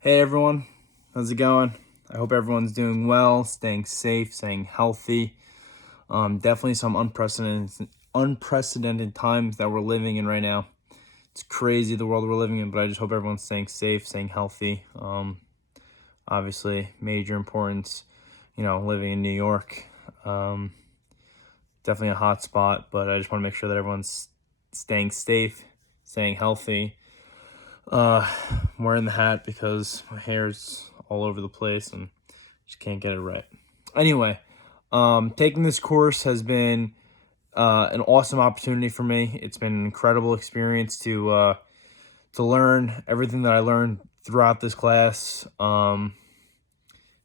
Hey everyone, how's it going? I hope everyone's doing well, staying safe, staying healthy. Definitely some unprecedented times that we're living in right now. It's crazy the world we're living in, but I just hope everyone's staying safe, staying healthy. Obviously, major importance, living in New York. Um, Definitely a hot spot, but I just want to make sure that everyone's staying safe, staying healthy. Uh, I'm wearing the hat because my hair's all over the place and just can't get it right. Anyway, taking this course has been an awesome opportunity for me. It's been an incredible experience to learn everything that I learned throughout this class.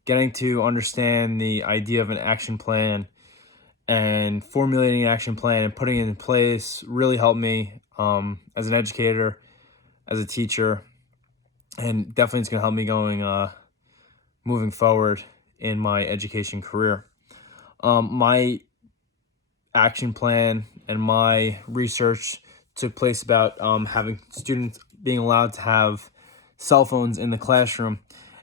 Getting to understand the idea of an action plan and formulating an action plan and putting it in place really helped me as an educator, as a teacher, and definitely it's going to help me moving forward in my education career. My action plan and my research took place about having students being allowed to have cell phones in the classroom.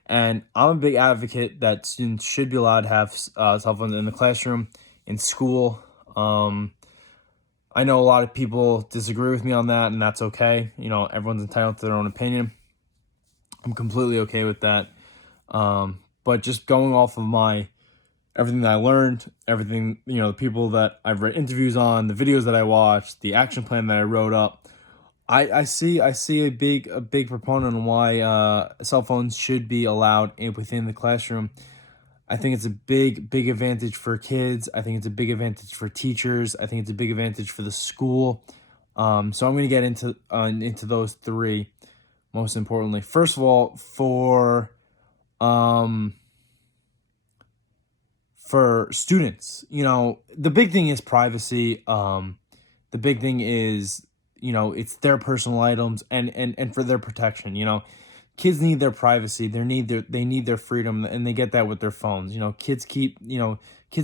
And I'm a big advocate that students should be allowed to have cell phones in the classroom, in school. I know a lot of people disagree with me on that, and that's okay. Everyone's entitled to their own opinion. I'm completely okay with that. But just going off of everything that I learned, everything, the people that I've read interviews on, the videos that I watched, the action plan that I wrote up, I see a big proponent on why cell phones should be allowed within the classroom. I think it's a big advantage for kids. I think it's a big advantage for teachers. I think it's a big advantage for the school. So I'm going to get into those three most importantly. First of all, um for students, the big thing is privacy. The big thing is, it's their personal items and for their protection. Kids need their privacy. They need their freedom, and they get that with their phones. Kids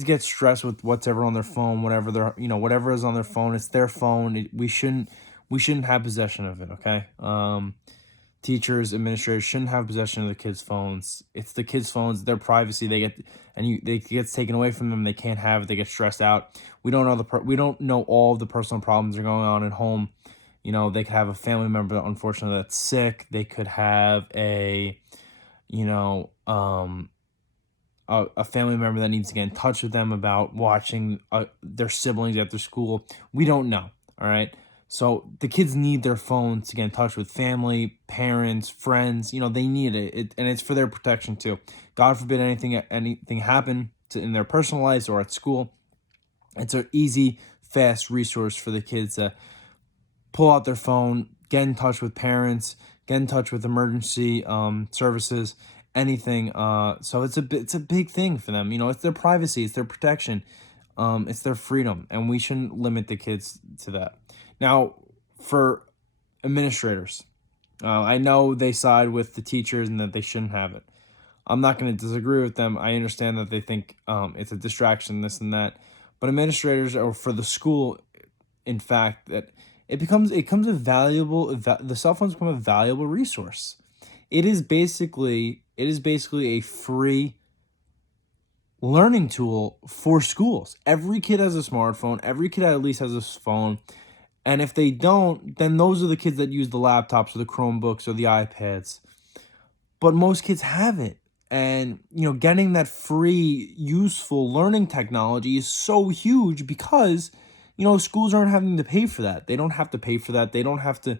get stressed with whatever on their phone, whatever is on their phone. It's their phone. We shouldn't have possession of it. Okay. Teachers, administrators shouldn't have possession of the kids' phones. It's the kids' phones, their privacy. They gets taken away from them. They can't have it. They get stressed out. We don't know all of the personal problems that are going on at home. They could have a family member that unfortunately that's sick. They could have you know, um, a family member that needs to get in touch with them about watching their siblings at their school. We don't know. All right. So the kids need their phones to get in touch with family, parents, friends. They need it, and it's for their protection too. God forbid anything happen in their personal lives or at school. It's an easy, fast resource for the kids to pull out their phone, get in touch with parents, get in touch with emergency services, anything. So it's a big thing for them. It's their privacy, it's their protection, it's their freedom, and we shouldn't limit the kids to that. Now, for administrators, I know they side with the teachers and that they shouldn't have it. I'm not going to disagree with them. I understand that they think it's a distraction, this and that. But administrators, or for the school, in fact, that it becomes the cell phones become a valuable resource. It is basically a free learning tool for schools. Every kid has a smartphone. Every kid at least has a phone. And if they don't, then those are the kids that use the laptops or the Chromebooks or the iPads. But most kids have it. And, getting that free, useful learning technology is so huge because, schools aren't having to pay for that. They don't have to pay for that. They don't have to,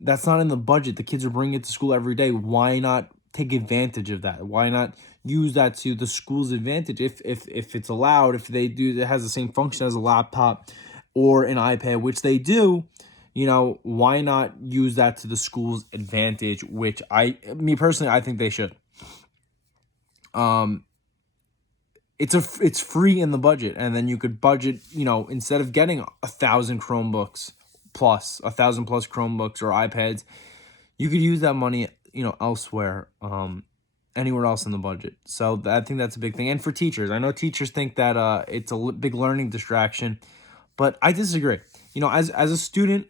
that's not in the budget. The kids are bringing it to school every day. Why not take advantage of that? Why not use that to the school's advantage? If it's allowed, if it has the same function as a laptop or an iPad, which they do, why not use that to the school's advantage? Which me personally, I think they should. Um, it's free in the budget, and then you could budget, instead of getting 1,000 Chromebooks plus 1,000 plus Chromebooks or iPads, you could use that money, elsewhere, anywhere else in the budget. So I think that's a big thing. And for teachers, I know teachers think that it's a big learning distraction, but I disagree. As a student,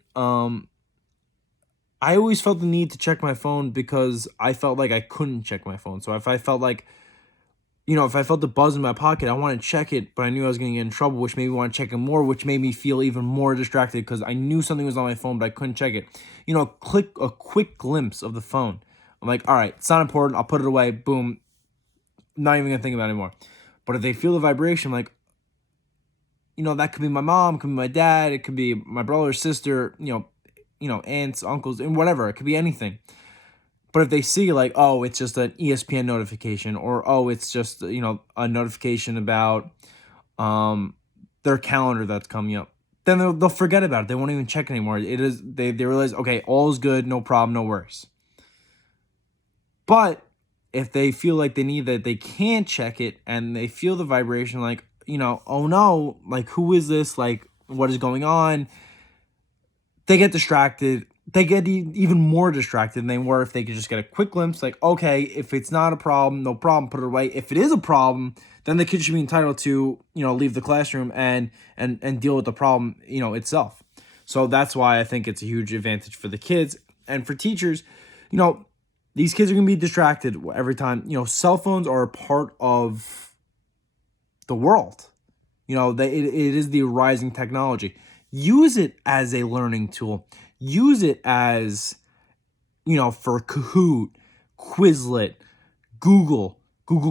I always felt the need to check my phone because I felt like I couldn't check my phone. So if I felt like, if I felt the buzz in my pocket, I want to check it, but I knew I was going to get in trouble, which made me want to check it more, which made me feel even more distracted because I knew something was on my phone, but I couldn't check it. Click a quick glimpse of the phone. I'm like, all right, it's not important. I'll put it away. Boom. Not even going to think about it anymore. But if they feel the vibration, like, that could be my mom, could be my dad, it could be my brother or sister, aunts, uncles, and whatever. It could be anything. But if they see like, oh, it's just an ESPN notification, or oh, it's just a notification about their calendar that's coming up, then they'll forget about it. They won't even check anymore. They realize, okay, all is good, no problem, no worries. But if they feel like they need that, they can't check it, and they feel the vibration, like, oh no, like, who is this? Like, what is going on? They get distracted. They get even more distracted than they were if they could just get a quick glimpse. Like, okay, if it's not a problem, no problem, put it away. If it is a problem, then the kid should be entitled to, leave the classroom and deal with the problem, itself. So that's why I think it's a huge advantage for the kids and for teachers. These kids are going to be distracted every time. Cell phones are a part of the world. It is the rising technology. Use it as a learning tool. Use it as, for Kahoot, Quizlet, Google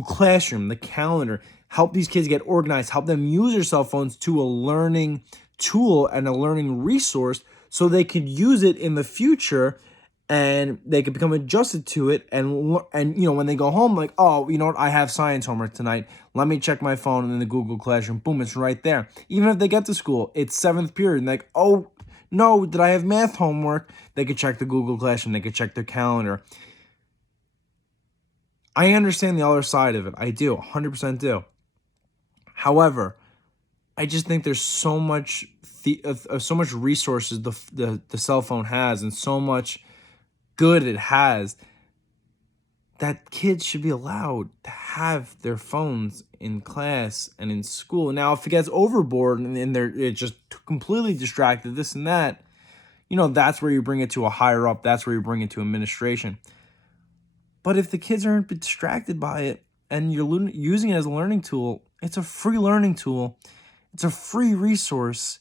Classroom, the calendar. Help these kids get organized. Help them use their cell phones to a learning tool and a learning resource so they could use it in the future and they could become adjusted to it. And when they go home, like, oh, you know what? I have science homework tonight. Let me check my phone, and in the Google Classroom, boom, it's right there. Even if they get to school, it's seventh period, and like, oh, no, did I have math homework? They could check the Google Classroom. They could check their calendar. I understand the other side of it. I do, 100% do. However, I just think there's so much so much resources the cell phone has, and so much good it has, that kids should be allowed to have their phones in class and in school. Now, if it gets overboard and they're just completely distracted, this and that, that's where you bring it to a higher up. That's where you bring it to administration. But if the kids aren't distracted by it and you're using it as a learning tool, it's a free learning tool. It's a free resource.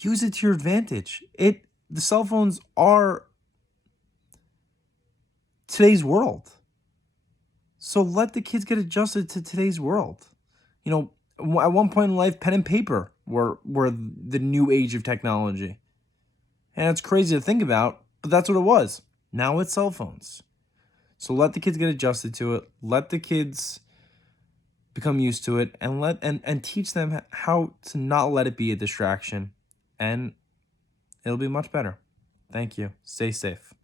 Use it to your advantage. The cell phones are today's world. So let the kids get adjusted to today's world. At one point in life, pen and paper were the new age of technology. And it's crazy to think about, but that's what it was. Now it's cell phones. So let the kids get adjusted to it. Let the kids become used to it, and teach them how to not let it be a distraction. And it'll be much better. Thank you. Stay safe.